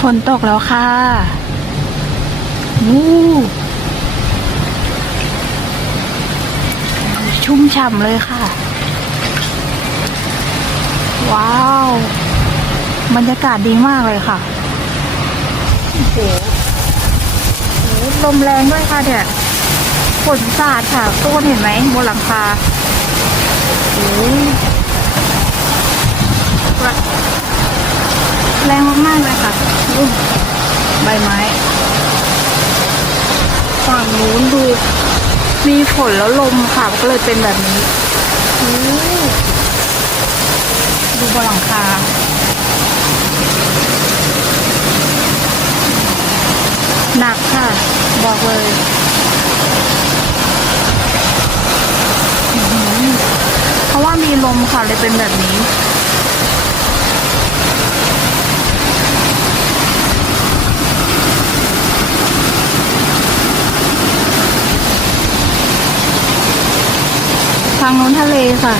ฝนตกแล้วค่ะวู้ชุ่มฉ่ำเลยค่ะ ว้าว บรรยากาศดีมากเลยค่ะ โอ้โหลมแรงด้วยค่ะเนี่ยฝนสาดค่ะทุกคนเห็นไหมบนหลังคาโอ้ยแรงมากๆเลยค่ะใบไม้ฝั่งนู้นดูมีฝนแล้วลมค่ะก็เลยเป็นแบบนี้ดูบนหลังคาหนักค่ะบอกเลยเพราะว่ามีลมค่ะเลยเป็นแบบนี้ทางโน้นทะเลค่ะ